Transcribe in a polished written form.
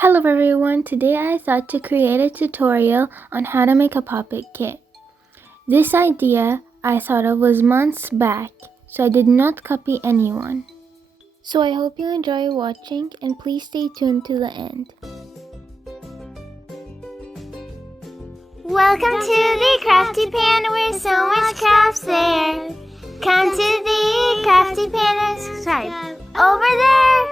Hello everyone, today I thought to create a tutorial on how to make a puppet kit. This idea I thought of was months back, so I did not copy anyone. So I hope you enjoy watching and please stay tuned to the end. Welcome to the Crafty Pan where so much crafts there. Come to the Crafty Pan and subscribe over there.